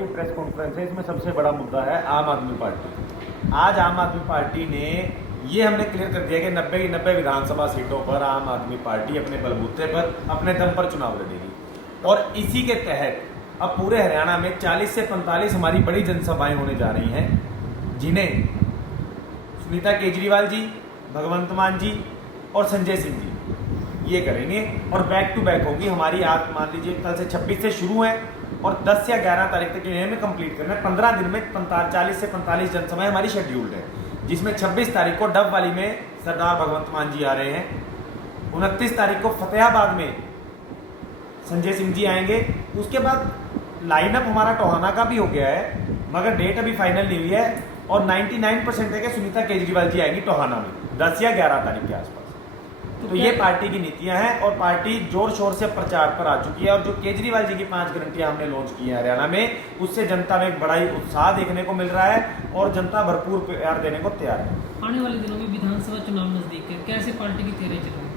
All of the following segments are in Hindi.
की प्रेस कॉन्फ्रेंस है, इसमें सबसे बड़ा मुद्दा है आम आदमी पार्टी। आज आम आदमी पार्टी ने ये हमने क्लियर कर दिया कि 90 की 90 विधानसभा सीटों पर आम आदमी पार्टी अपने बलबूते पर अपने दम पर चुनाव लड़ेगी। और इसी के तहत अब पूरे हरियाणा में 40 से 45 हमारी बड़ी जनसभाएं होने जा रही हैं, जिन्हें सुनीता केजरीवाल जी, भगवंत मान जी और संजय सिंह जी ये करेंगे। और बैक टू बैक होगी हमारी। आज मान लीजिए कल से 26 से शुरू है और 10 या 11 तारीख तक इन्हें कंप्लीट करना है। 15 दिन में 40 से 45 जनसभाएं हमारी शेड्यूल्ड है, जिसमें 26 तारीख को डब वाली में सरदार भगवंत मान जी आ रहे हैं। 29 तारीख को फतेहाबाद में संजय सिंह जी आएंगे। उसके बाद लाइनअप हमारा टोहाना का भी हो गया है, मगर डेट अभी फाइनल नहीं हुई है। और 99% है कि सुनीता केजरीवाल जी आएंगी टोहाना में 10 या 11 तारीख के आसपास। तो ये पार्टी की नीतियां हैं और पार्टी जोर शोर से प्रचार पर आ चुकी है। और जो केजरीवाल जी की 5 गारंटियां हमने लॉन्च की हैं हरियाणा में, उससे जनता में एक बड़ा ही उत्साह देखने को मिल रहा है और जनता भरपूर प्यार देने को तैयार है। आने वाले दिनों में विधानसभा चुनाव नजदीक है, कैसे पार्टी की तैयारी चल रही है?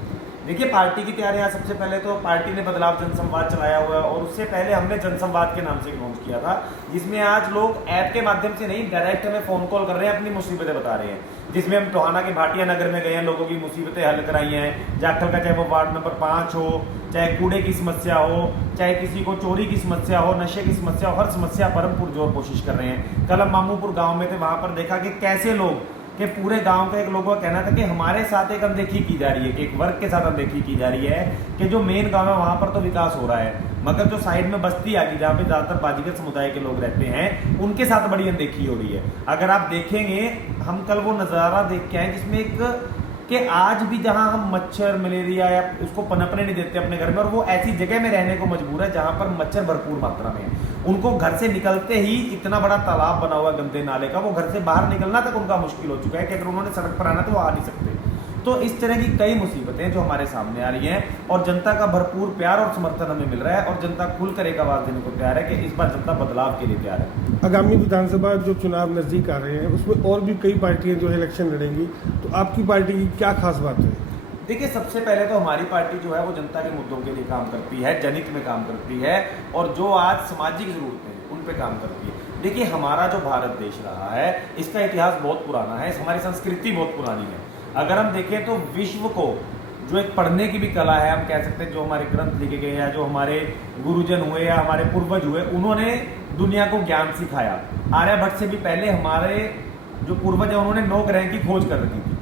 देखिए, पार्टी की तैयारियां सबसे पहले तो पार्टी ने बदलाव जनसंवाद चलाया हुआ है और उससे पहले हमने जनसंवाद के नाम से लॉन्च किया था, जिसमें आज लोग ऐप के माध्यम से नहीं, डायरेक्ट हमें फोन कॉल कर रहे हैं, अपनी मुसीबतें बता रहे हैं। जिसमें हम टोहाना के भाटिया नगर में गए हैं, लोगों की मुसीबतें हल कराई हैं। जाखल का चाहे वो वार्ड नंबर 5 हो, चाहे कूड़े की समस्या हो, चाहे किसी को चोरी की समस्या हो, नशे की समस्या हो, हर समस्या पर हम पुरजोर कोशिश कर रहे हैं। कल हम मामूपुर गाँव में थे, वहां पर देखा कि कैसे लोग कि पूरे गांव का एक लोगों का कहना था कि हमारे साथ एक अनदेखी की जा रही है, कि एक वर्ग के साथ अनदेखी की जा रही है, कि जो मेन गांव है वहां पर तो विकास हो रहा है, मगर जो साइड में बस्ती आ गई जहाँ पे ज्यादातर बाजीगर समुदाय के लोग रहते हैं, उनके साथ बड़ी अनदेखी हो रही है। अगर आप देखेंगे, हम कल वो नज़ारा देख के आए जिसमें एक कि आज भी जहां हम मच्छर मलेरिया या उसको पनपने नहीं देते अपने घर में, और वो ऐसी जगह में रहने को मजबूर है जहां पर मच्छर भरपूर मात्रा में है। उनको घर से निकलते ही इतना बड़ा तालाब बना हुआ गंदे नाले का, वो घर से बाहर निकलना तक उनका मुश्किल हो चुका है कि अगर उन्होंने सड़क पर आना तो वो आ नहीं सकते। तो इस तरह की कई मुसीबतें जो हमारे सामने आ रही हैं और जनता का भरपूर प्यार और समर्थन हमें मिल रहा है और जनता खुलकर एक आवाज देने को तैयार है कि इस बार जनता बदलाव के लिए तैयार है। आगामी विधानसभा जो चुनाव नज़दीक आ रहे हैं उसमें और भी कई पार्टियां जो है इलेक्शन लड़ेंगी, तो आपकी पार्टी की क्या खास बात है? देखिए, सबसे पहले तो हमारी पार्टी जो है वो जनता के मुद्दों के लिए काम करती है, जनहित में काम करती है और जो आज सामाजिक जरूरतें हैं उन पे काम करती है। देखिए, हमारा जो भारत देश रहा है इसका इतिहास बहुत पुराना है, हमारी संस्कृति बहुत पुरानी है। अगर हम देखें तो विश्व को जो एक पढ़ने की भी कला है, हम कह सकते हैं, जो हमारे ग्रंथ लिखे गए या जो हमारे गुरुजन हुए या हमारे पूर्वज हुए, उन्होंने दुनिया को ज्ञान सिखाया। आर्यभट्ट से भी पहले हमारे जो पूर्वज है उन्होंने 9 ग्रह की खोज कर रखी थी।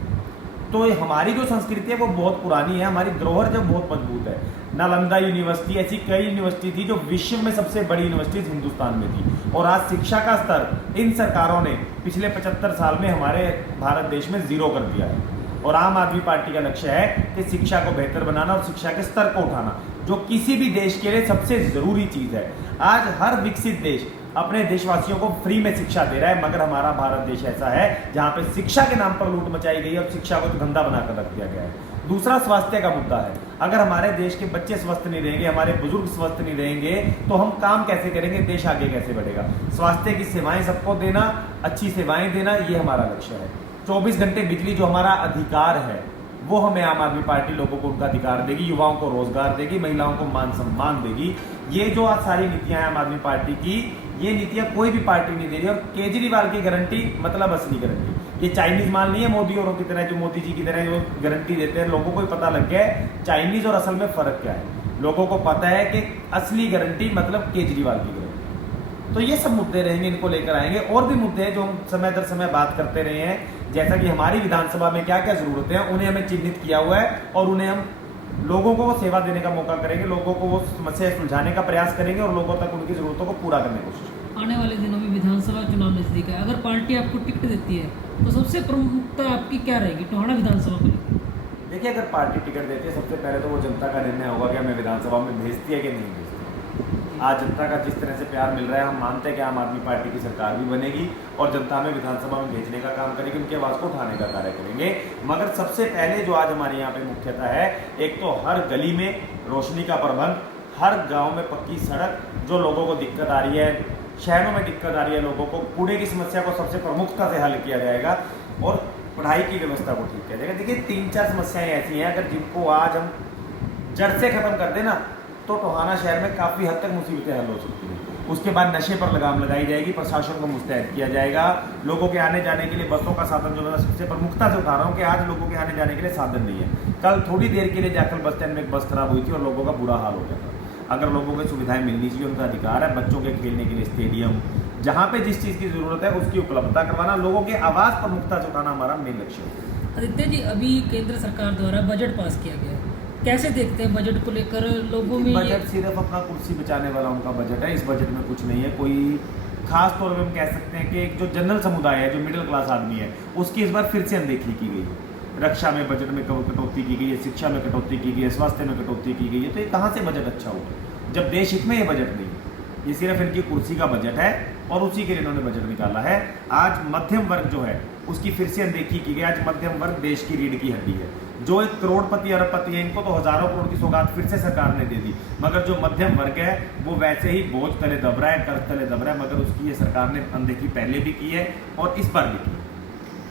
तो हमारी जो संस्कृति है वो बहुत पुरानी है, हमारी धरोहर जो बहुत मजबूत है। नालंदा यूनिवर्सिटी, ऐसी कई यूनिवर्सिटी थी जो विश्व में सबसे बड़ी यूनिवर्सिटीज हिंदुस्तान में थी। और आज शिक्षा का स्तर इन सरकारों ने पिछले 75 साल में हमारे भारत देश में 0 कर दिया है। और आम आदमी पार्टी का लक्ष्य है कि शिक्षा को बेहतर बनाना और शिक्षा के स्तर को उठाना, जो किसी भी देश के लिए सबसे जरूरी चीज है। आज हर विकसित देश अपने देशवासियों को फ्री में शिक्षा दे रहा है, मगर हमारा भारत देश ऐसा है जहां पे शिक्षा के नाम पर लूट मचाई गई और शिक्षा को धंधा बनाकर रख दिया गया है। दूसरा स्वास्थ्य का मुद्दा है। अगर हमारे देश के बच्चे स्वस्थ नहीं रहेंगे, हमारे बुजुर्ग स्वस्थ नहीं रहेंगे, तो हम काम कैसे करेंगे, देश आगे कैसे बढ़ेगा? स्वास्थ्य की सेवाएं सबको देना, अच्छी सेवाएं देना, ये हमारा लक्ष्य है। 24 घंटे बिजली जो हमारा अधिकार है वो हमें आम आदमी पार्टी लोगों को उनका अधिकार देगी, युवाओं को रोजगार देगी, महिलाओं को मान सम्मान देगी। ये जो आज सारी नीतियां हैं आम आदमी पार्टी की, ये नीतियां कोई भी पार्टी नहीं दे रही। और केजरीवाल की गारंटी मतलब असली गारंटी, ये चाइनीज माल नहीं है मोदी औरों की तरह, जो मोदी जी की तरह जो गारंटी देते हैं। लोगों को ही पता लग गया है चाइनीज और असल में फर्क क्या है। लोगों को पता है कि असली गारंटी मतलब केजरीवाल की गारंटी। तो ये सब मुद्दे रहेंगे, इनको लेकर आएंगे। और भी मुद्दे हैं जो हम समय दर समय बात करते रहे हैं, जैसा कि हमारी विधानसभा में क्या क्या जरूरतें हैं उन्हें हमें चिन्हित किया हुआ है और उन्हें हम लोगों को वो सेवा देने का मौका करेंगे, लोगों को वो समस्या सुलझाने का प्रयास करेंगे और लोगों तक उनकी जरूरतों को पूरा करने की कोशिश करेंगे। आने वाले दिनों में विधानसभा चुनाव नजदीक है, अगर पार्टी आपको टिकट देती है तो सबसे प्रमुखता आपकी क्या रहेगी टोहाना विधानसभा को लेकर? देखिए, अगर पार्टी टिकट देती है, सबसे पहले तो वो जनता का निर्णय होगा कि हमें विधानसभा में भेजती है कि नहीं भेजती। आज जनता का जिस तरह से प्यार मिल रहा है, हम मानते हैं कि आम आदमी पार्टी की सरकार भी बनेगी और जनता हमें विधानसभा में भेजने का काम करेगी, उनकी आवाज़ को उठाने का कार्य करेंगे। मगर सबसे पहले जो आज हमारे यहाँ पे मुख्यतः है, एक तो हर गली में रोशनी का प्रबंध, हर गाँव में पक्की सड़क, जो लोगों को दिक्कत आ रही है, शहरों में दिक्कत आ रही है लोगों को, कूड़े की समस्या को सबसे प्रमुखता से हल किया जाएगा और पढ़ाई की व्यवस्था को ठीक किया जाएगा। देखिए, 3-4 समस्याएं ऐसी हैं अगर जिनको आज हम जड़ से खत्म कर देना तो टोहाना शहर में काफ़ी हद तक मुसीबतें हल हो सकती हैं। उसके बाद नशे पर लगाम लगाई जाएगी, प्रशासन को मुस्तैद किया जाएगा। लोगों के आने जाने के लिए बसों का साधन जो मैं सबसे प्रमुखता से उठा रहा हूँ कि आज लोगों के आने जाने के लिए साधन नहीं है। कल थोड़ी देर के लिए जाकर बस स्टैंड में एक बस खराब हुई थी और लोगों का बुरा हाल हो गया था। अगर लोगों को सुविधाएं मिलनी चाहिए, उनका अधिकार है, बच्चों के खेलने के लिए स्टेडियम, जहाँ पे जिस चीज़ की ज़रूरत है उसकी उपलब्धता करवाना, लोगों के आवाज़ प्रमुखता से उठाना हमारा मेन लक्ष्य है। आदित्य जी, अभी केंद्र सरकार द्वारा बजट पास किया गया है, कैसे देखते हैं बजट को लेकर? लोगों में बजट सिर्फ अपना कुर्सी बचाने वाला उनका बजट है। इस बजट में कुछ नहीं है। कोई खास तौर पे हम कह सकते हैं कि एक जो जनरल समुदाय है, जो मिडिल क्लास आदमी है, उसकी इस बार फिर से अनदेखी की गई है। रक्षा में बजट में कटौती की गई है, शिक्षा में कटौती की गई है, स्वास्थ्य में कटौती की गई है। तो ये कहाँ से बजट अच्छा होगा जब देश हित में ये बजट नहीं है। ये सिर्फ इनकी कुर्सी का बजट है और उसी के लिए इन्होंने बजट निकाला है। आज मध्यम वर्ग जो है उसकी फिर से अनदेखी की गई। आज मध्यम वर्ग देश की रीढ़ की हड्डी है। जो एक करोड़पति अरबपति है, इनको तो हजारों करोड़ की सौगात फिर से सरकार ने दे दी, मगर जो मध्यम वर्ग है वो वैसे ही बोझ तले दब रहा है, कर्ज तले दब रहा है। मगर उसकी ये सरकार ने अनदेखी पहले भी की है और इस बार भी की है।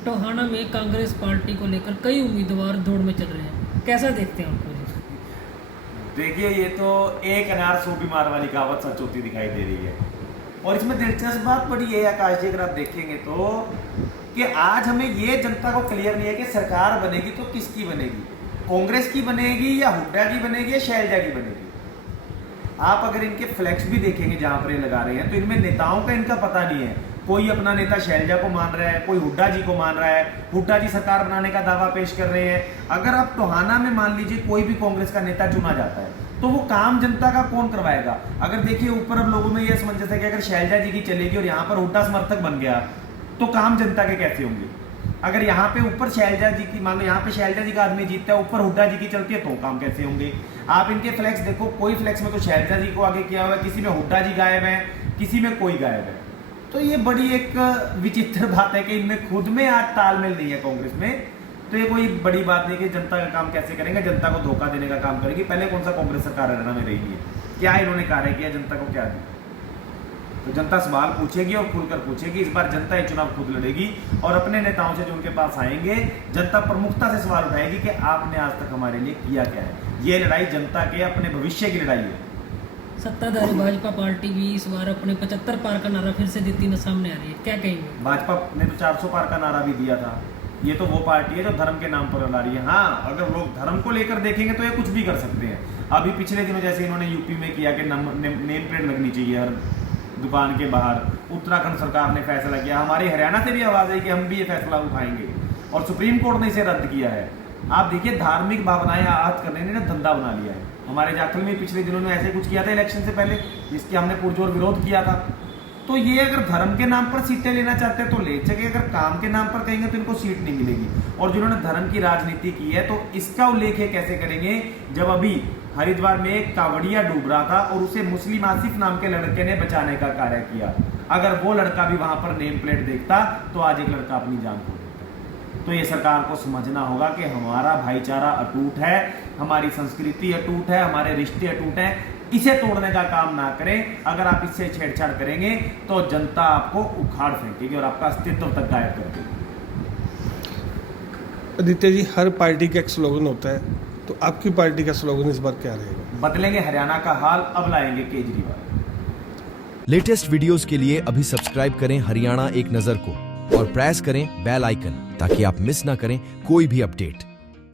टोहाना में कांग्रेस पार्टी को लेकर कई उम्मीदवार दौड़ में चल रहे हैं, कैसा देखते हैं उनको? देखिए, ये तो एक अनार 100 बीमार वाली कहावत सच होती दिखाई दे रही है। और इसमें दिलचस्प बात बड़ी है आकाश जी, अगर आप देखेंगे तो कि आज हमें ये जनता को क्लियर नहीं है कि सरकार बनेगी तो किसकी बनेगी, कांग्रेस की बनेगी या हुड्डा की बनेगी या शैलजा की बनेगी। आप अगर इनके फ्लैक्स भी देखेंगे जहां पर ये लगा रहे हैं तो इनमें नेताओं का इनका पता नहीं है। कोई अपना नेता शैलजा को मान रहा है, कोई हुड्डा जी को मान रहा है, हुड्डा जी सरकार बनाने का दावा पेश कर रहे हैं। अगर आप टोहाना में मान लीजिए कोई भी कांग्रेस का नेता चुना जाता है तो वो काम जनता का कौन करवाएगा? अगर देखिए ऊपर अब लोगों में ये असमंजस है कि अगर शैलजा जी की चलेगी और यहाँ पर हुड्डा समर्थक बन गया तो काम जनता के कैसे होंगे? अगर यहाँ पे ऊपर शैलजा जी की, मान लो यहाँ पे शैलजा जी का आदमी जीतता है, ऊपर हुड्डा जी की चलती है तो काम कैसे होंगे? आप इनके फ्लैक्स देखो, कोई फ्लैक्स में तो शैलजा जी को आगे किया हुआ है, किसी में हुड्डा जी गायब है, किसी में कोई गायब है। तो ये बड़ी एक विचित्र बात है कि इनमें खुद में आज तालमेल नहीं है कांग्रेस में। तो ये कोई बड़ी बात नहीं कि जनता का काम कैसे करेंगे, जनता को धोखा देने का काम करेगी। पहले कौन सा कांग्रेस सरकार हरियाणा में रही है? क्या इन्होंने कार्य किया, जनता को क्या दिया? तो जनता सवाल पूछेगी और खुलकर पूछेगी। इस बार जनता ये चुनाव खुद लड़ेगी और अपने नेताओं से जो उनके पास आएंगे, जनता प्रमुखता से सवाल उठाएगी कि आपने आज तक हमारे लिए किया क्या है। ये लड़ाई जनता के अपने भविष्य की लड़ाई है। सत्ताधारी भाजपा पार्टी भी इस बार अपने 75 पार का नारा फिर से देती न सामने आ रही है, क्या कहेंगे? भाजपा ने तो 400 पार का नारा भी दिया था। ये तो वो पार्टी है जो धर्म के नाम पर लड़ा रही है। हाँ, अगर लोग धर्म को लेकर देखेंगे तो ये कुछ भी कर सकते हैं। अभी पिछले दिनों जैसे इन्होंने यूपी में किया कि नेम प्लेट लगनी चाहिए हर दुकान के बाहर, उत्तराखंड सरकार ने फैसला किया। हमारे हरियाणा से भी आवाज़ आई कि हम भी ये फैसला उठाएंगे और सुप्रीम कोर्ट ने इसे रद्द किया है। आप देखिए, धार्मिक भावनाएं आहत करने ने धंधा बना लिया है। हमारे जाखल में पिछले दिनों में ऐसे कुछ किया था इलेक्शन से पहले, जिसके हमने पुरजोर विरोध किया था। तो ये अगर धर्म के नाम पर सीटें लेना चाहते हैं तो ले सके, अगर काम के नाम पर कहेंगे तो इनको सीट नहीं मिलेगी। और जिन्होंने धर्म की राजनीति की है तो इसका उल्लेख कैसे करेंगे जब अभी हरिद्वार में एक कावड़िया डूब रहा था और उसे मुस्लिम आसिफ नाम के लड़के ने बचाने का कार्य किया। अगर वो लड़का भी वहां पर नेम प्लेट देखता तो आज एक लड़का अपनी जान खो देता। तो ये सरकार को समझना होगा कि हमारा भाईचारा अटूट है, हमारी संस्कृति अटूट है, हमारे रिश्ते अटूट हैं। इसे तोड़ने का काम ना करें। अगर आप इससे छेड़छाड़ करेंगे तो जनता आपको उखाड़ फेंकेगी और आपका अस्तित्व तक गायब कर देगी। आदित्य जी, हर पार्टी का एक स्लोगन होता है, तो आपकी पार्टी का स्लोगन इस बार क्या रहेगा? बदलेंगे हरियाणा का हाल, अब लाएंगे केजरीवाल। लेटेस्ट वीडियोस के लिए अभी सब्सक्राइब करें हरियाणा एक नजर को और प्रेस करें बेल आइकन ताकि आप मिस ना करें कोई भी अपडेट।